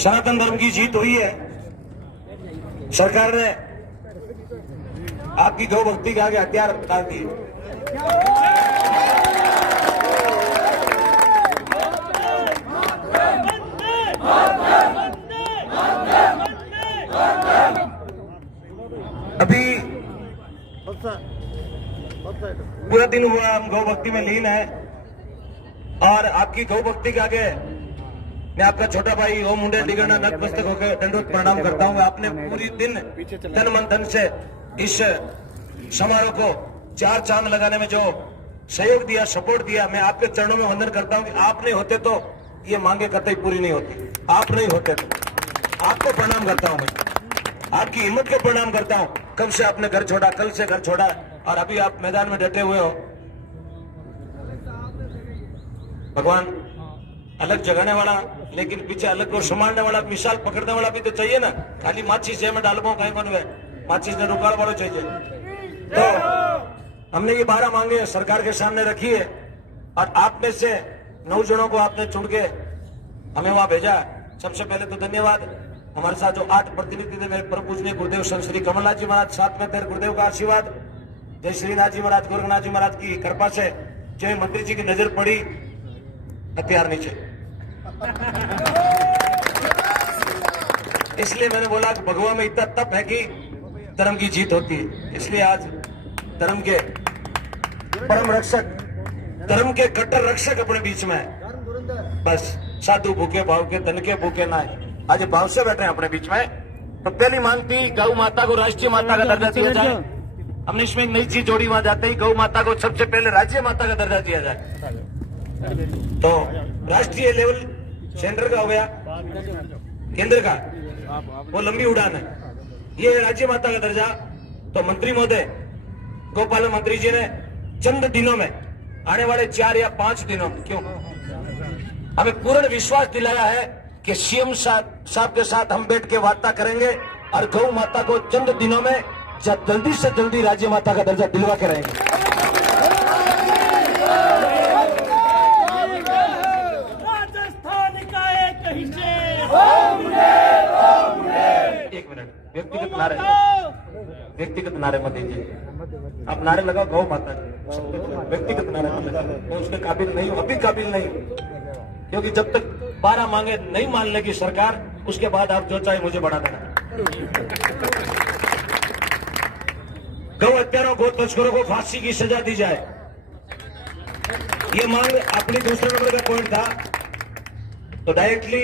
सनातन धर्म की जीत हुई है। सरकार ने आपकी गौ भक्ति के आगे हथियार डाल दिए। अभी पूरा दिन हुआ हम गौ भक्ति में लीन है और आपकी गौ भक्ति के आगे मैं आपका छोटा भाई ओम मुंडे डिगना नतमस्तक होकर दंडवत प्रणाम करता हूं। आपने पूरी दिन तन मन धन से इस समारोह को चार चांद लगाने में जो सहयोग दिया, सपोर्ट दिया, मैं आपके चरणों में वंदन करता हूं कि आप नहीं होते तो ये मांगे कतई पूरी नहीं होती। आप नहीं होते तो आपको प्रणाम करता हूं, मैं आपकी हिम्मत को प्रणाम करता हूं। कब से आपने घर छोड़ा, कल से घर छोड़ा और अभी आप मैदान में डटे हुए हो। भगवान अलग जगाने वाला, लेकिन पीछे अलग को संभालने वाला, मिसाल पकड़ने वाला भी तो चाहिए ना। खाली माचिस है में डालबो कहीं बनवे, माचिस ने रुकाल वालों चाहिए। तो हमने ये 12 मांगे सरकार के सामने रखी है और आप में से 9 जनों को आपने चुन के हमें वहां भेजा। सबसे पहले तो धन्यवाद। हमारे साथ जो 8 प्रतिनिधि थे, मेरे परम पूजनीय गुरुदेव संत श्री कमलनाथ जी महाराज, साथ में तेरे गुरुदेव का आशीर्वाद, जय श्रीनाथ जी महाराज, गोरखनाथ जी महाराज की कृपा से जय मंत्री जी की नजर पड़ी हथियार नीचे। इसलिए मैंने बोला कि भगवान में इतना तप है कि धर्म की जीत होती है। इसलिए आज धर्म के परम रक्षक, धर्म के कट्टर रक्षक अपने बीच में है। बस साधु भूखे भाव के, धन के भूखे ना है, आज भाव से बैठे हैं अपने बीच में। तो पहली मांग थी गौ माता को राष्ट्रीय माता का दर्जा दिया जाए। हमने इसमें एक नई चीज जोड़ी, वहां जाते ही गौ माता को सबसे पहले राज्य माता का दर्जा दिया जाए। तो राष्ट्रीय लेवल सेंटर का हो गया, केंद्र का वो लंबी उड़ान है, ये राज्य माता का दर्जा। तो मंत्री महोदय, गोपालन मंत्री जी ने चंद दिनों में, आने वाले 4 या 5 दिनों में, क्यों हमें पूर्ण विश्वास दिलाया है कि सीएम साहब के साथ हम बैठ के वार्ता करेंगे और गौ माता को चंद दिनों में जल्दी से जल्दी राज्य माता का दर्जा दिलवा के रहेंगे। व्यक्तिगत नारे मत दीजिए। आप नारे लगाओ गौ माता जी, व्यक्तिगत नारे मत लगाओ। मैं उसके काबिल नहीं हूं, अभी काबिल नहीं हूं, क्योंकि जब तक 12 मांगे नहीं मान लेगी सरकार, उसके बाद आप जो चाहे मुझे बढ़ा देना। गौ हत्यारों, गौ तस्करों को फांसी की सजा दी जाए, ये मांग अपनी दूसरे नंबर का पॉइंट था। तो डायरेक्टली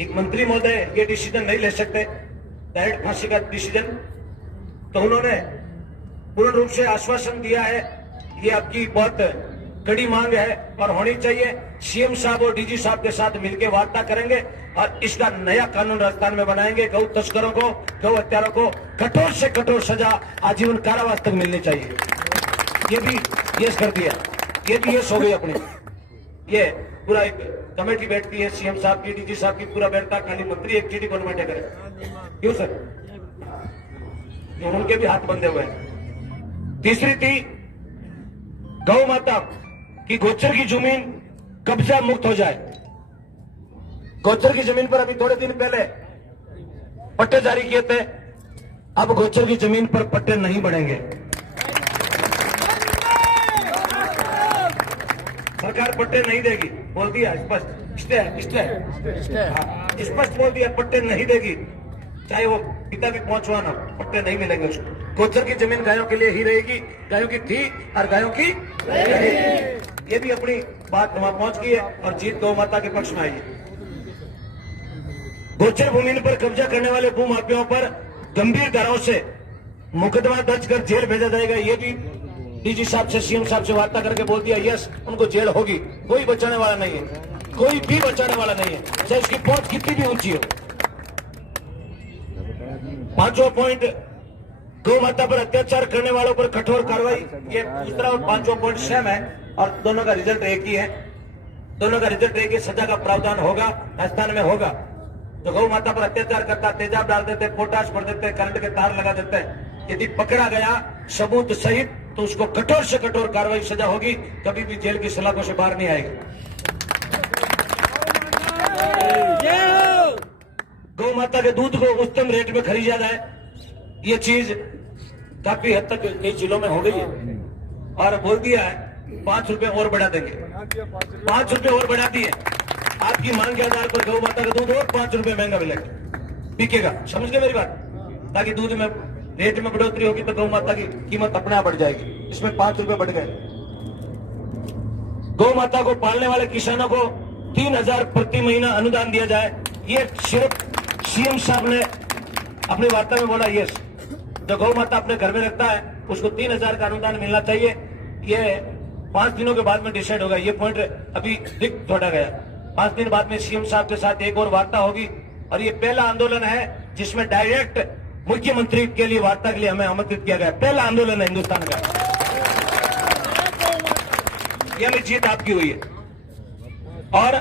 एक मंत्री महोदय ये डिसीजन नहीं ले सकते, डायरेक्ट फांसी का डिसीजन। तो उन्होंने पूर्ण रूप से आश्वासन दिया है, ये आपकी बहुत कड़ी मांग है और होनी चाहिए। सीएम साहब और डीजी साहब के साथ मिलकर वार्ता करेंगे और इसका नया कानून राजस्थान में बनाएंगे। गौ तस्करों को, गौ हत्यारों को कठोर से कठोर सजा, आजीवन कारावास तक मिलनी चाहिए। ये भी यस कर दिया, ये भी यस हो गई अपनी। ये पूरा एक कमेटी बैठती है, सीएम साहब की, डीजी साहब की, पूरा बैठता, खाली मंत्री एक चीटी गवर्नमेंट करे। क्यों सर? उनके भी हाथ बंधे हुए हैं। तीसरी थी गौ माता की गोचर की जमीन कब्जा मुक्त हो जाए। गोचर की जमीन पर अभी थोड़े दिन पहले पट्टे जारी किए थे, अब गोचर की जमीन पर पट्टे नहीं बढ़ेंगे। सरकार पट्टे नहीं देगी, बोल दिया स्पष्ट, स्पष्ट बोल दिया, पट्टे नहीं देगी। चाहे वो पिता भी पहुंचवाना, पट्टे नहीं मिलेंगे उसको। गोचर की जमीन गायों के लिए ही रहेगी, गायों की थी और गायों की रहेगी। ये भी अपनी बात वहां पहुंच गई है और जीत गौ माता के पक्ष में आई है। गोचर भूमि पर कब्जा करने वाले भूमाफियाओं पर गंभीर धाराओं से मुकदमा दर्ज कर जेल भेजा जाएगा। ये भी डीजी साहब से, सीएम साहब से वार्ता करके बोल दिया, यस उनको जेल होगी। कोई बचाने वाला नहीं है, कोई भी बचाने वाला नहीं है, चाहे उसकी पहुंच कितनी भी ऊंची हो। 5वां पॉइंट, गौ माता पर अत्याचार करने वालों पर कठोर कार्रवाई। ये दूसरा और 5वां पॉइंट सेम है और दोनों का रिजल्ट एक ही है। दोनों का रिजल्ट एक ही, सजा का प्रावधान होगा, राजस्थान में होगा। जो गौ माता पर अत्याचार करता, तेजाब डाल देते, पोटाश भर देते, करंट के तार लगा देते, यदि पकड़ा गया सबूत सहित तो उसको कठोर से कठोर कार्रवाई सजा होगी, कभी भी जेल की सलाखों से बाहर नहीं आएगा। माता के दूध को उच्चतम रेट में खरीदा जाए, ये चीज काफी हद तक कई जिलों में हो गई है। और बोल दिया है 5 रुपए और बढ़ा देंगे, 5 रुपए और बढ़ा दिए। आपकी मांग के आधार पर गौ माता का दूध और 5 रुपए महंगा मिलेगा, बिकेगा। समझ गए मेरी बात? ताकि दूध में रेट में बढ़ोतरी होगी तो गौ माता की कीमत अपने आप बढ़ जाएगी। इसमें 5 रुपए बढ़ गए। गौ माता को पालने वाले किसानों को 3000 प्रति महीना अनुदान दिया जाए। ये सिर्फ सीएम साहब ने अपनी वार्ता में बोला। यस, जो गौ माता अपने घर में रखता है उसको 3000 का अनुदान मिलना चाहिए। ये 5 दिनों के बाद में डिसाइड होगा। ये पॉइंट अभी लिख छोड़ा गया। 5 दिन बाद में सीएम साहब के साथ एक और वार्ता होगी। और ये पहला आंदोलन है जिसमें डायरेक्ट मुख्यमंत्री के लिए वार्ता के लिए हमें आमंत्रित किया गया। पहला आंदोलन है हिंदुस्तान का। यह में जीत आपकी हुई है। और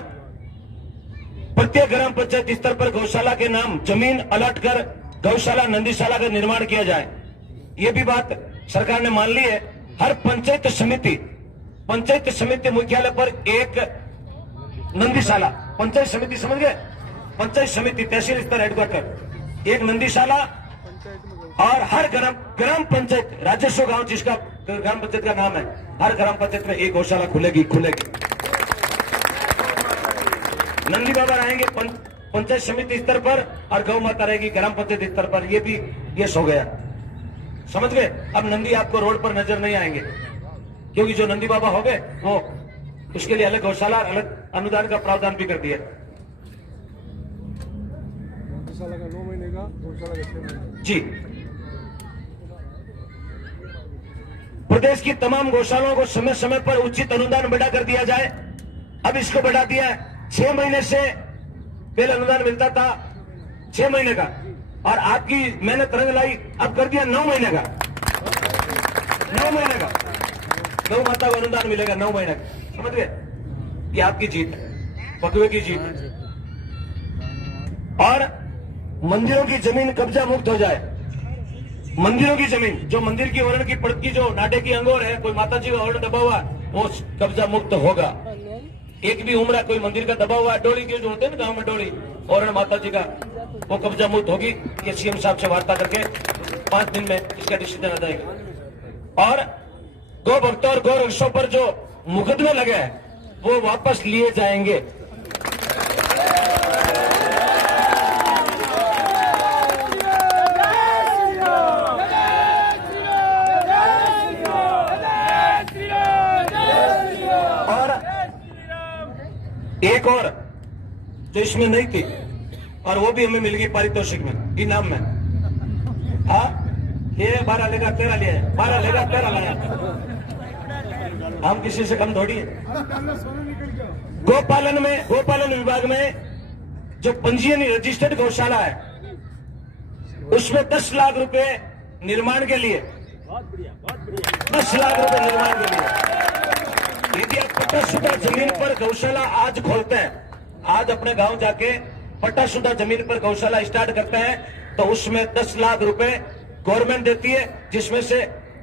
प्रत्येक ग्राम पंचायत स्तर पर गौशाला के नाम जमीन अलॉट कर गौशाला नंदीशाला का निर्माण किया जाए। यह भी बात सरकार ने मान ली है। हर पंचायत समिति मुख्यालय पर एक नंदीशाला, पंचायत समिति समझ गए, पंचायत समिति तहसील स्तर हेडक्वार्टर एक नंदीशाला, और हर ग्राम पंचायत राजस्व गांव जिसका ग्राम पंचायत का नाम है, हर ग्राम पंचायत में एक गौशाला खुलेगी। नंदी बाबा रहेंगे पंचायत समिति स्तर पर और गौ माता रहेगी ग्राम पंचायत स्तर पर। ये भी यस हो गया। समझ गए? अब नंदी आपको रोड पर नजर नहीं आएंगे, क्योंकि जो नंदी बाबा हो गए वो उसके लिए अलग गौशाला, अलग अनुदान का प्रावधान भी कर दिया। गौशाला का 9 महीने का, गौशाला का 6 महीने जी। प्रदेश की तमाम गौशालाओं को समय समय पर उचित अनुदान बढ़ा कर दिया जाए। अब इसको बढ़ा दिया है। 6 महीने से पहले अनुदान मिलता था 6 महीने का, और आपकी मेहनत रंग लाई, अब कर दिया 9 महीने का। 9 महीने का गौ माता को अनुदान मिलेगा 9 महीने का। समझ गए? ये आपकी जीत है, बकवे की जीत है। और मंदिरों की जमीन कब्जा मुक्त हो जाए। मंदिरों की जमीन, जो मंदिर की वर्ण की पड़ती, जो नाटे की अंगोर है, कोई माता जी का वर्ण दबा हुआ, वो कब्जा मुक्त होगा। एक भी उम्र कोई मंदिर का दबा हुआ, डोली के जो होते हैं ना गांव में डोली, और माता जी का, वो कब्जा मुक्त होगी। ये सीएम साहब से वार्ता करके 5 दिन में इसका डिसीजन आ जाएगा। और गौ भक्तों और गौ रक्षों पर जो मुकदमे लगे हैं वो वापस लिए जाएंगे। और एक और जो इसमें नहीं थी, और वो भी हमें मिल गई पारितोषिक में, इनाम में। हाँ, ये 12 लेगा 13 लिया, 12 लेगा 13 लाया। हम किसी से कम थोड़ी है। गोपालन विभाग में जो पंजीयन रजिस्टर्ड गौशाला है उसमें 10 लाख रुपए निर्माण के लिए, 10 लाख रुपए निर्माण के लिए। यदि आप पट्टाशुदा जमीन पर गौशाला आज खोलते हैं, आज अपने गांव जाके पट्टाशुदा जमीन पर गौशाला स्टार्ट करते हैं, तो उसमें 10 लाख रुपए गवर्नमेंट देती है, जिसमें से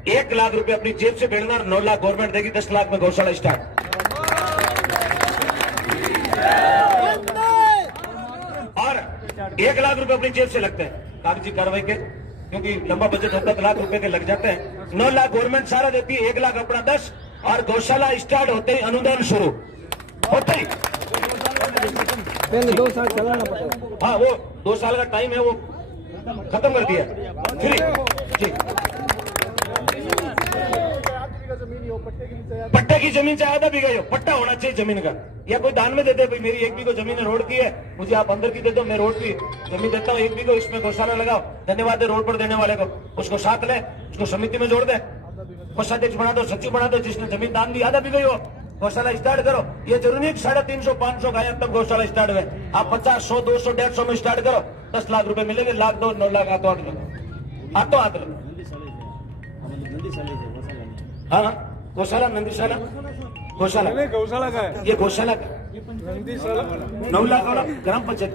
1 लाख रुपए अपनी जेब से भेजना और 9 लाख गवर्नमेंट देगी। 10 लाख में गौशाला स्टार्ट। और 1 लाख रुपए अपनी जेब से लगते हैं कागजी कार्रवाई के, क्योंकि लंबा बजट होता है तो लाख रुपए के लग जाते हैं। 9 लाख गवर्नमेंट सारा देती है, 1 लाख अपना 10, और गौशाला स्टार्ट होते ही अनुदान शुरू होते ही। पहले 2 साल चलाना पड़ेगा। हाँ, वो 2 साल का टाइम है, वो खत्म कर दिया फ्री जी। पट्टे की जमीन चाहे आधा बीघा हो, पट्टा होना चाहिए जमीन का। या कोई दान में दे दे, भाई मेरी 1 बीघा जमीन है, रोड की है, मुझे आप अंदर की दे दो, मैं रोड की जमीन देता हूँ 1 बीघा, इसमें गौशाला लगाओ। धन्यवाद है रोड पर देने वाले को, उसको साथ ले, उसको समिति में जोड़ दे, कोषाध्यक्ष बना दो, सचिव बना दो, जिसने जमीन दान दी आधा बीघा हो, गौशाला स्टार्ट करो। ये जरूरी नहीं 350 500 गाय तब गौशाला स्टार्ट हुए। आप 50 100 200 150 में स्टार्ट करो, 10 लाख रुपए मिलेंगे। लाख 2 9 लाख हाथों हाथ लो। हाँ, गौशाला नंदीशाला गौशाला गौशाला का है, ये गौशाला का नंदीशाला 9 लाख वाला ग्राम पंचायत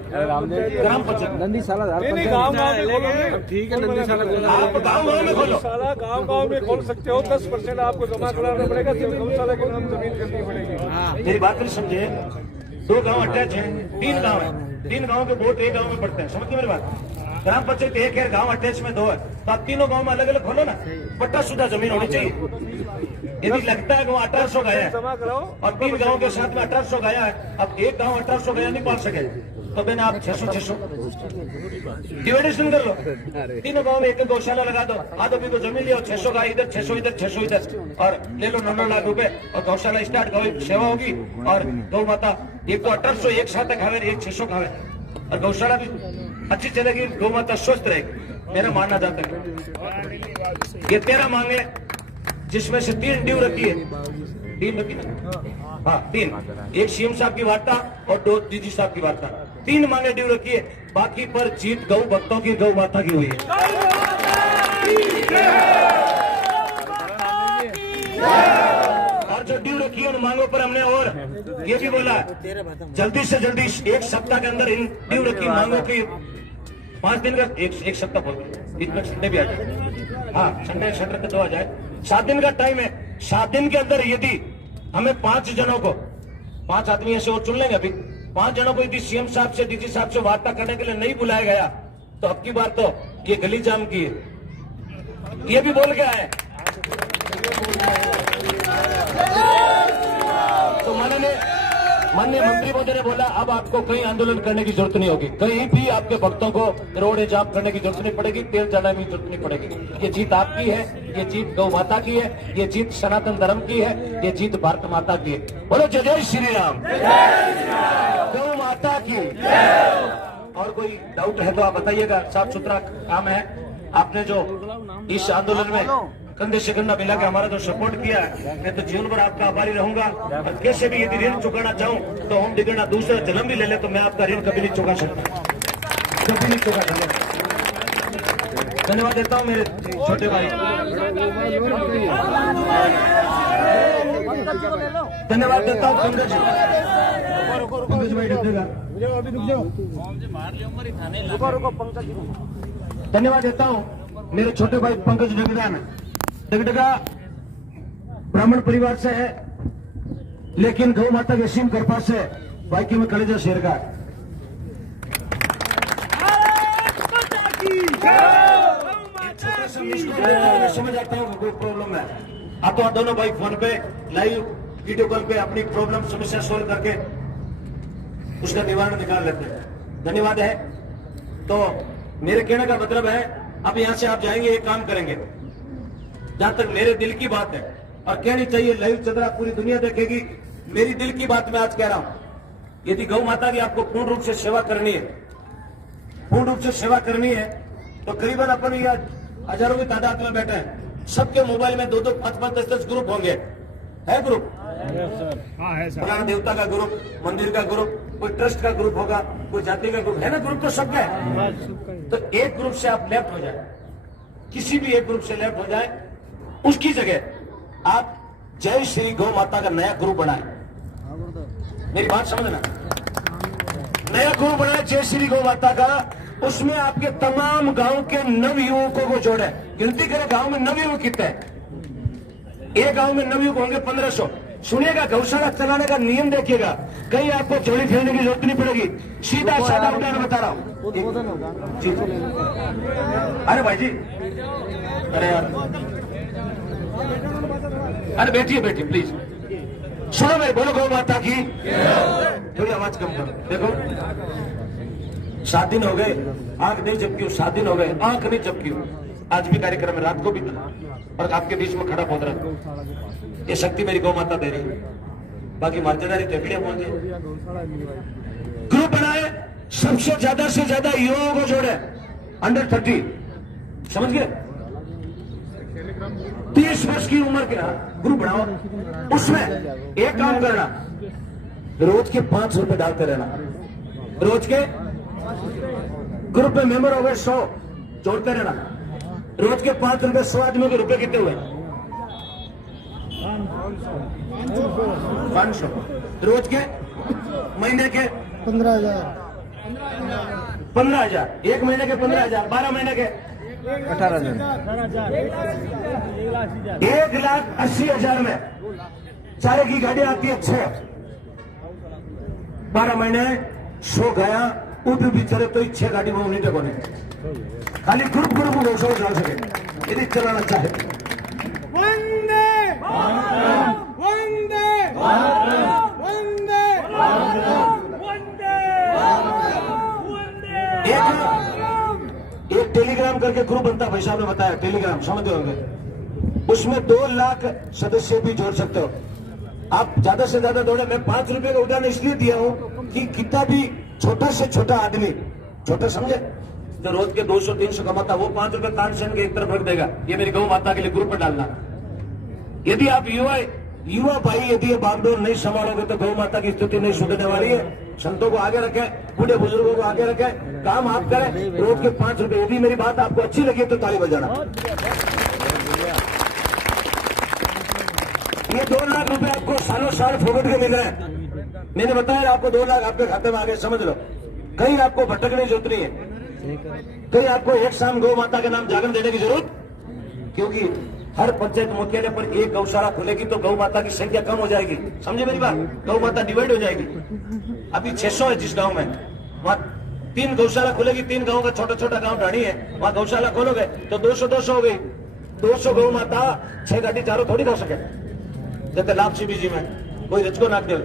नंदीशाला गाँव में ठीक है। नंदीशाला आप गाँव में खोलो, गौशाला गाँव में खोल सकते हो। 10% आपको जमा कराना पड़ेगा, फिर गौशाला के नाम जमीन करनी पड़ेगी। मेरी बात नहीं समझे। 2 गांव अटैच है, 3 गांव है, 3 गांव के वोट एक गांव में पड़ते हैं, समझ गए मेरी बात। ग्राम पंचायत एक है, गांव अटैच में 2 है, तो आप तीनों गांव में अलग अलग खोलो ना, पट्टाशुदा जमीन होनी चाहिए। यदि लगता है कि 1800 गाया है जमा कराओ और 3 गांव के साथ में 1800 गाया है, अब एक गांव 1800 गाया नहीं पाल सके, तो मैंने आप 600 डिवाइडेशन कर लो, तीनों गांव में एक गौशाला लगा दो, आधो भी तो जमीन लियो, 600 गाय इधर, 600 इधर, 600 इधर, और ले लो 9 लाख रुपए और गौशाला स्टार्ट, गौ सेवा होगी और गौ माता एक तो 1800 एक साथ खावे, एक 600 खावे और गौशाला भी अच्छी चलेगी, गौ माता स्वस्थ रहेगी। मेरा मानना जाता है ये 13 मांगे जिसमें से 3 ड्यू रखी है, 3 रखी ना, हाँ 3, एक सीएम साहब की वार्ता और 2 डीजी साहब की वार्ता, 3 मांगे ड्यू रखी है, बाकी पर जीत गौ भक्तों की, गौ माता की हुई है। और जो ड्यू रखी है उन मांगों पर हमने और ये भी बोला जल्दी से जल्दी 1 सप्ताह के अंदर इन ड्यू रखी मांगों की 5 दिन का, एक सप्ताह बोल इसमें संडे भी आ जाए, हाँ संडे सैटरडे तो आ जाए, 7 दिन का टाइम है। 7 दिन के अंदर यदि हमें 5 जनों को, 5 आदमी ऐसे और चुन लेंगे अभी, 5 जनों को यदि सीएम साहब से, डीजी साहब से वार्ता करने के लिए नहीं बुलाया गया तो अब की बार तो ये गली जाम की है, ये भी बोल गया है। तो माननीय मंत्री महोदय ने बोला अब आपको कहीं आंदोलन करने की जरूरत नहीं होगी, कहीं भी आपके भक्तों को रोड जाम करने की जरूरत नहीं पड़ेगी, तेल चढ़ाने की जरूरत नहीं पड़ेगी। ये जीत आपकी है, ये जीत गौ माता की है, ये जीत सनातन धर्म की है, ये जीत भारत माता की है। बोलो जय जय श्री राम, गौ माता की। और कोई डाउट है तो आप बताइएगा, साफ सुथरा काम है। आपने जो इस आंदोलन में कंधे से कंधा मिला के हमारा जो सपोर्ट किया है, मैं तो जीवन भर आपका आभारी रहूंगा। और कैसे भी यदि ऋण चुकाना चाहूं तो हम दिगना दूसरा जन्म भी ले ले तो मैं आपका ऋण कभी नहीं चुका सकता, कभी नहीं चुका सकता। धन्यवाद देता हूं मेरे छोटे भाई, धन्यवाद देता हूं पंकज भाई, धन्यवाद देता हूं मेरे छोटे भाई पंकज डगडगा ब्राह्मण परिवार से है, लेकिन गौ माता के असीम कृपा से बाकी में कलेजा शेर का समझ आता हूँ कोई प्रॉब्लम है, आप तो दोनों भाई फोन पे लाइव वीडियो कॉल पे अपनी प्रॉब्लम समस्या सोल्व करके उसका निवारण निकाल लेते हैं। धन्यवाद है। तो मेरे कहने का मतलब है अब यहां से आप जाएंगे, एक काम करेंगे, जहां तक मेरे दिल की बात है और कहनी चाहिए, लाइव चंद्रा पूरी दुनिया देखेगी, मेरी दिल की बात मैं आज कह रहा हूं। यदि गौ माता की आपको पूर्ण रूप से सेवा करनी है, पूर्ण रूप से सेवा करनी है, तो करीबन अपन ये हजारों की तादाद में बैठे हैं, सबके मोबाइल में 2-2, 5-5, 10-10 ग्रुप होंगे, है ग्रुप, फलाना देवता का ग्रुप, मंदिर का ग्रुप, कोई ट्रस्ट का ग्रुप होगा, कोई जाति का ग्रुप है ना, ग्रुप तो सबका है। तो एक ग्रुप से आप लेफ्ट हो जाए, किसी भी एक ग्रुप से लेफ्ट हो जाए, उसकी जगह आप जय श्री गौ माता का नया ग्रुप बनाए। मेरी बात समझना, नया ग्रुप बनाए जय श्री गौ माता का, उसमें आपके तमाम गांव के नवयुवकों को जोड़े। गिनती करें गांव में नवयुवक कितने हैं, एक गांव में नवयुवक होंगे 1500। सुनिएगा, गौशाला चलाने का नियम देखिएगा, कहीं आपको जोड़ी फेरने की जरूरत नहीं पड़ेगी, सीधा साधा उदाहरण बता रहा हूं। अरे भाई जी, अरे यार, अरे बैठिए बैठिए प्लीज, सुनो भाई, बोलो गौ माता की, थोड़ी आवाज कम करो। देखो 7 दिन हो गए, आंख नहीं झपकी, 7 दिन हो गए आंख नहीं झपकी। आज भी कार्यक्रम है, रात को भी था और आपके बीच में खड़ा पहुंच रहा। ये शक्ति मेरी गौ माता दे रही है, बाकी मार्जनारी टेकड़ियां पहुंचे। ग्रुप बनाए, सबसे ज्यादा से ज्यादा युवाओं को जोड़े, अंडर 30, समझ गए, 30 वर्ष की उम्र के ग्रुप बनाओ। उसमें एक काम करना, रोज के 5 रुपए डालते रहना, रोज के ग्रुप में मेंबर हो गए 100, जोड़ते रहना, रोज के 5 रुपए, 100 आदमियों के रुपए कितने हुए, 500, रोज के, महीने के 15,000, एक महीने के 15,000, 12 महीने के 18,000, 1,80,000 में चारे की गाड़ी आती है 6, 12 महीने 100 गया उठ बिचारे तो 6 गाड़ी में नहीं टेको खाली ग्रुप गौशाला चला सके यदि चलाना चाहे। वंदे वंदे वंदे वंदे। एक टेलीग्राम करके ग्रुप बनता, भाई साहब ने बताया, टेलीग्राम समझते होंगे, उसमें 2 लाख सदस्य भी जोड़ सकते हो आप, ज्यादा से ज्यादा दौड़े। मैं 5 रुपए का उदाहरण इसलिए दिया हूं कि कितना भी छोटा से छोटा आदमी, छोटा समझे, जो रोज के 200-300 कमाता, वो 5 रुपए कान सन के एक तरफ रख देगा, ये मेरी गौ माता के लिए ग्रुप में डालना। यदि आप युवा भाई यदि ये बागडोर नहीं संभालोगे तो गौ माता की स्थिति नहीं सुधरने वाली है। संतों को आगे रखें, बूढ़े बुजुर्गों को आगे रखें, काम आप करें, रोज के 5 रुपए। यदि मेरी बात आपको अच्छी लगी तो ताली बजाना। ये 2 लाख रुपए आपको सालों साल फोकट के मिल रहे हैं। मैंने बताया आपको 2 लाख आपके खाते में आ गए, समझ लो। कहीं आपको भटकने की जरूरत नहीं है, कहीं आपको एक शाम गौ माता के नाम जागरण देने की जरूरत, क्योंकि हर पंचायत मुख्यालय पर एक गौशाला खुलेगी तो गौ माता की संख्या कम हो जाएगी। समझे मेरी बात? गौ माता डिवाइड हो जाएगी। अभी 600 है जिस गांव में, वहां 3 गौशाला खुलेगी। 3 गांव का छोटा छोटा गांव ढाणी है, वहां गौशाला खोलोगे तो 200 हो गई। 200 गौ माता 6 गाड़ी चारों थोड़ी खा सके। जैसे लापसी बीजी में कोई रचको नाक दे,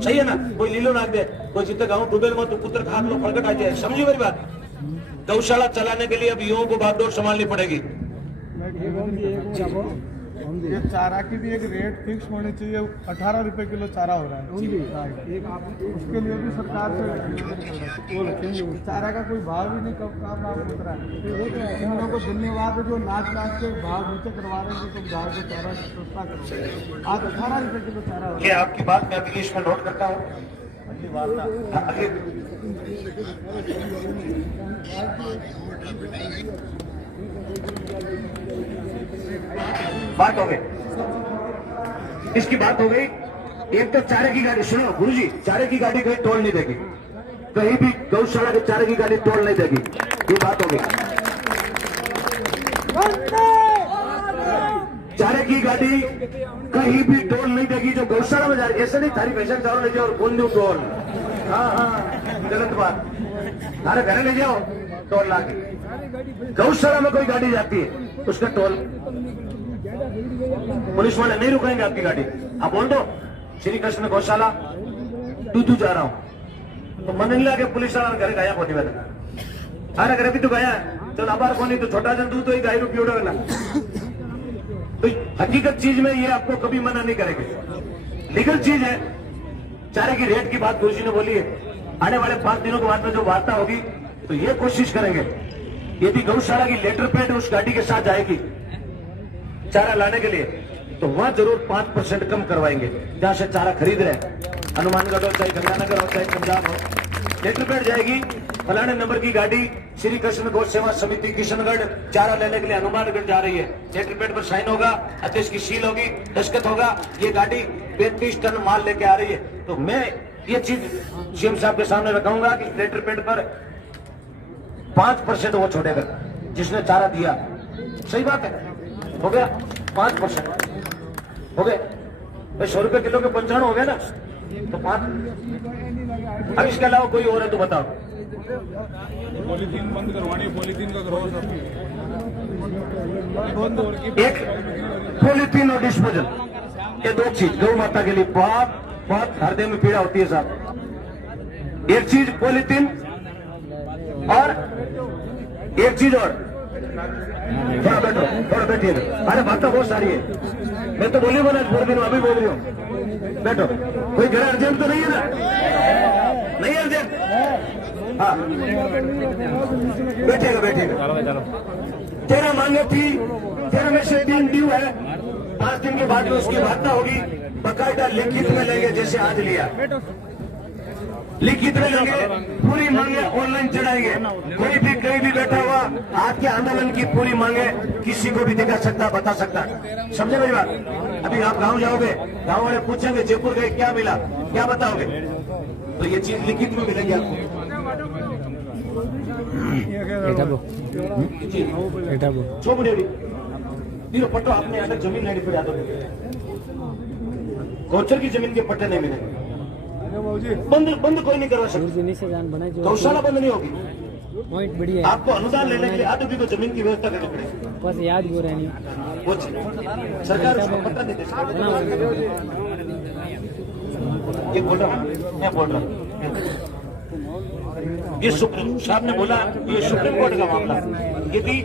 सही है ना, कोई लीलो नाक दे, कोई जितने गाँव टूबेल में तो पुत्र खाद लो फड़कट आ जाए। समझिए मेरी बात? गौशाला चलाने के लिए अब युवाओं को बागडोर संभालनी पड़ेगी। ये चारा की भी एक रेट फिक्स होनी चाहिए। 18 रुपए किलो चारा हो रहा है, उसके लिए भी सरकार से चारा का कोई भाव ही नहीं, कब का भाव उठ रहा है। इन लोगों को धन्यवाद जो नाच के भाव नीचे करवा रहे हैं, तो गाय को चारा सस्ता करो। आज 18 रुपए किलो चारा हो रहा है। ये आपकी बात मैं अभी इसमें नोट करता हूँ। बात हो गई, इसकी बात हो गई। एक तो चारे की गाड़ी, सुनो गुरुजी, चारे की गाड़ी कहीं टोल नहीं देगी, कहीं भी गौशाला के चारे की गाड़ी टोल नहीं देगी, ये बात हो गई। चारे की गाड़ी कहीं भी टोल नहीं देगी जो गौशाला में जा रही। ऐसे नहीं थारी पैसा चारों ले जाओ और कौन दू टोल, हाँ गलत बात। थारे घर ले जाओ टोल ला के, गौशाला में कोई गाड़ी जाती है उसका टोल पुलिस वाले नहीं रुकेंगे आपकी गाड़ी। आप बोल दो श्री कृष्ण गौशाला तू जा रहा हूं, तो मन नहीं लगे पुलिस वाला घर गया कोटी वाला, अरे घर भी तो गया है, चल अबार को नहीं तो छोटा जन तू तो ही गाय रुपये उड़ा। तो हकीकत चीज में ये आपको कभी मना नहीं करेंगे, लीगल चीज है। चारे की रेट की बात गुरुजी ने बोली है, आने वाले 5 दिनों के बाद में जो वार्ता होगी तो ये कोशिश करेंगे यदि गौशाला की लेटर पैड उस गाड़ी के साथ जाएगी चारा लाने के लिए तो वहां जरूर 5% कम करवाएंगे। जहां से चारा खरीद रहे, हनुमानगढ़ हो चाहे गंगानगर हो चाहे पंजाब हो, लेटर पैड जाएगी, फलाने नंबर की गाड़ी श्री कृष्ण गौ सेवा समिति किशनगढ़ चारा लेने के लिए हनुमानगढ़ जा रही है। लेटर पैड पर साइन होगा, अध्यक्ष की सील होगी, दस्तखत होगा, ये गाड़ी 35 टन माल लेके आ रही है। तो मैं ये चीज सीएम साहब के सामने रखूंगा कि लेटर पैड पर 5% वो छोड़ेगा जिसने चारा दिया। सही बात है, हो गया 5% हो गए भाई। 100 रुपए किलो के 95 हो गया ना, तो 5। अब इसके अलावा कोई और है तो बताओ। पॉलीथीन बंद करवानी, पॉलीथीन का करो सब। एक पॉलीथीन और डिस्पोजल, ये 2 चीज गौ माता के लिए बहुत बहुत हृदय में पीड़ा होती है साहब। एक चीज पॉलीथीन और एक चीज और, थोड़ा बैठो, थोड़ा बैठिए। अरे बात तो बहुत सारी है, मैं तो बोली बोला बोल रही हूँ, अभी बोल रही हूँ। बैठो, कोई घर अर्जेंट तो नहीं है ना? नहीं अर्जेंट? हाँ बैठेगा बैठेगा। 13 मांगे थी, 13 में से 3 ड्यू है। 5 दिन के बाद में उसकी वार्ता होगी, बकायदा लिखित में लेंगे जैसे आज लिया, लिखित में लेंगे। पूरी मांगे ऑनलाइन चढ़ाएंगे, कोई भी कहीं भी बैठा हुआ आज के आंदोलन की पूरी मांगे किसी को भी दिखा सकता, बता सकता। समझे मेरी बात? अभी आप गांव जाओगे, गांव वाले पूछेंगे जयपुर गए क्या मिला, क्या बताओगे? तो ये चीज लिखित में मिलेगी आपको। पट्टो आपने अगर जमीन लेनी पड़ी, गोचर की जमीन के पट्टे नहीं मिलेंगे। बंद बंद कोई नहीं करवा सकता। नीचे जान बनाई जो गौशाला बंद नहीं होगी। पॉइंट बढ़िया है। आपको अनुदान लेने के लिए आधी को जमीन की व्यवस्था करनी पड़ेगी। बस याद हो रहा नहीं कुछ सरकार उसको पता नहीं देती। ये बोल रहा हूँ, मैं बोल रहा हूँ, ये सुप्रीम साहब ने बोला, ये सुप्रीम कोर्ट का मामला। यदि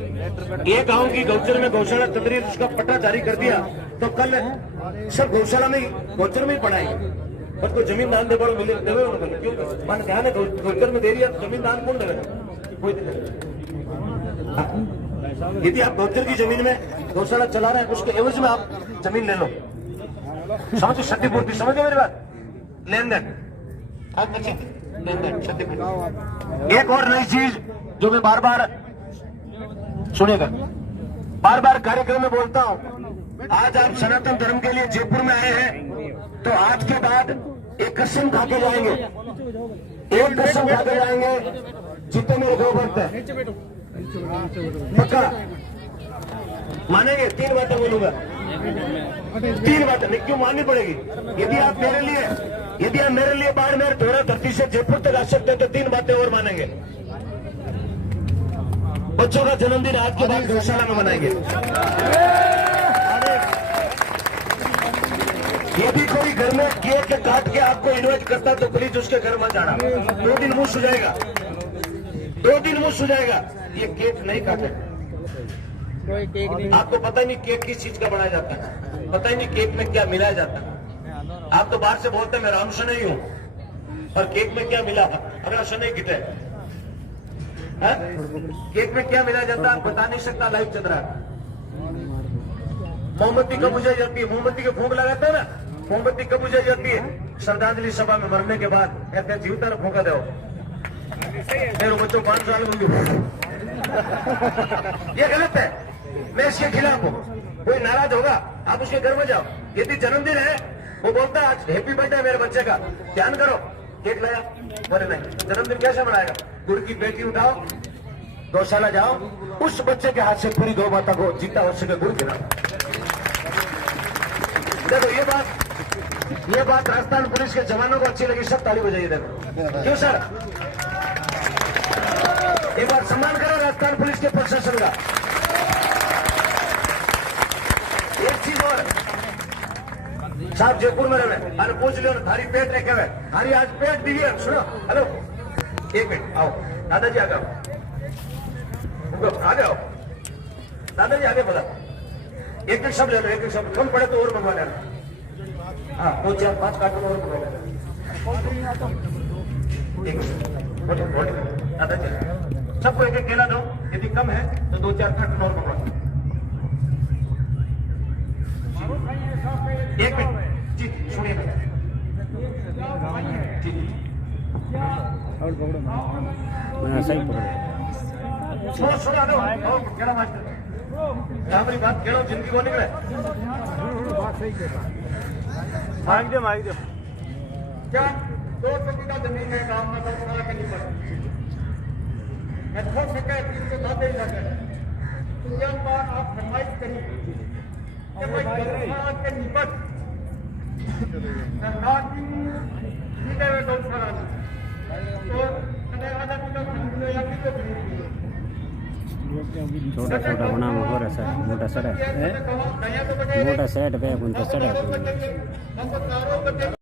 एक गांव की गौचर में गौशाला चल रही है, उसका पट्टा जारी कर दिया तो कल सब गौशाला में गौचर में ही पढ़ाएंगे। बस कोई जमीन दान दे बड़ो मिले देवे उनको क्यों मन ध्यान है गौचर में दे रही है, जमीन दान कौन देगा? कोई नहीं। यदि आप गौचर की जमीन में गौशाला चला रहे हैं, उसके एवज में आप जमीन ले लो। समझो क्षतिपूर्ति, समझ गए मेरी बात? लेन देन क्षतिपूर्ति। एक और नई चीज जो मैं बार बार सुनेगा, बार बार कार्यक्रम में बोलता हूं, आज आप सनातन धर्म के लिए जयपुर में आए हैं तो आज के बाद एक कसम खा के जाएंगे, एक कसम खा के जाएंगे, जितने मेरे गौ भक्त है पक्का मानेंगे। 3 बातें बोलूंगा, 3 बातें नहीं क्यों माननी पड़ेगी। यदि आप मेरे लिए बाड़मेर धोरा धरती से जयपुर तक आ सकते हैं तो 3 बातें और मानेंगे। बच्चों का जन्मदिन आज के बाद गौशाला में मनाएंगे। यदि कोई घर में केक काट के आपको इन्वाइट करता तो प्लीज उसके घर मत जाना। 2 दिन मुंह सुझाएगा, 2 दिन मुंह सुझाएगा। ये केक नहीं काटे। आपको पता ही नहीं केक किस चीज का बनाया जाता है, पता ही नहीं केक में क्या मिलाया जाता है। आप तो बाहर से बोलते हैं मैं राम शनई हूं, और केक में क्या मिला? अगला शनई गिटे। केक में क्या मिलाया जाता है बता नहीं सकता। लाइव चल रहा है। मोमबत्ती कब बुझाई जाती है? मोमबत्ती के फूंक लगाता है ना, मोमबत्ती कब बुझाई जाती है? श्रद्धांजलि सभा में मरने के बाद कहते हैं जीवता ने फूंका दो मेरे बच्चों 5 साल में। ये गलत है, मैं इसके खिलाफ हूं। कोई नाराज होगा आप उसके घर में जाओ। यदि जन्मदिन है वो बोलता है आज हैप्पी बर्थडे मेरे बच्चे का, ध्यान करो, केक लाया, बोले नहीं। जन्मदिन कैसे मनाएगा? गुड़ की पेटी उठाओ, गौशाला जाओ, उस बच्चे के हाथ से पूरी गौ माता को जीता हो सके गुड़ खिलाओ। देखो ये बात राजस्थान पुलिस के जवानों को अच्छी लगी, सब ताली बजाइए। देखो क्यों सर, एक बार सम्मान करो राजस्थान पुलिस के प्रशासन का। एक चीज और, साहब जयपुर में रहे अरे पूछ लो थारी पेट रखे हुए, थारी आज पेट दीजिए। सुनो, हेलो 1 मिनट आओ, दादाजी आगे आओ, आगे आओ, दादाजी आगे बोला। एक सब ले लो, एक सब कम पड़े तो और मंगवा लेना। हाँ 2, 4, 5 कार्टून और मंगवा लेना। दादाजी सबको एक केला दो, यदि कम है तो 2, 4 कार्टून और मंगवा। 1 मिनट जी सुनिए जी सुना दो केड़ा मास्टर हमारी बात केड़ो जिंदगी को निकले मांग दे क्या 2 कट्ठा जमीन है गांव में तो थोड़ा के निपट मैं थोक सके 3 से ज्यादा ही लगे तुम बार आप फरमाइश करिए कि भाई गौशाला के निपट सरकार की सीधे हुए गौशाला तो आधा किलो खरीद या किलो खरीद छोटा छोटा बना हो रहा सर, मोटा सर है, मोटा सेट पे अपन तो सर है।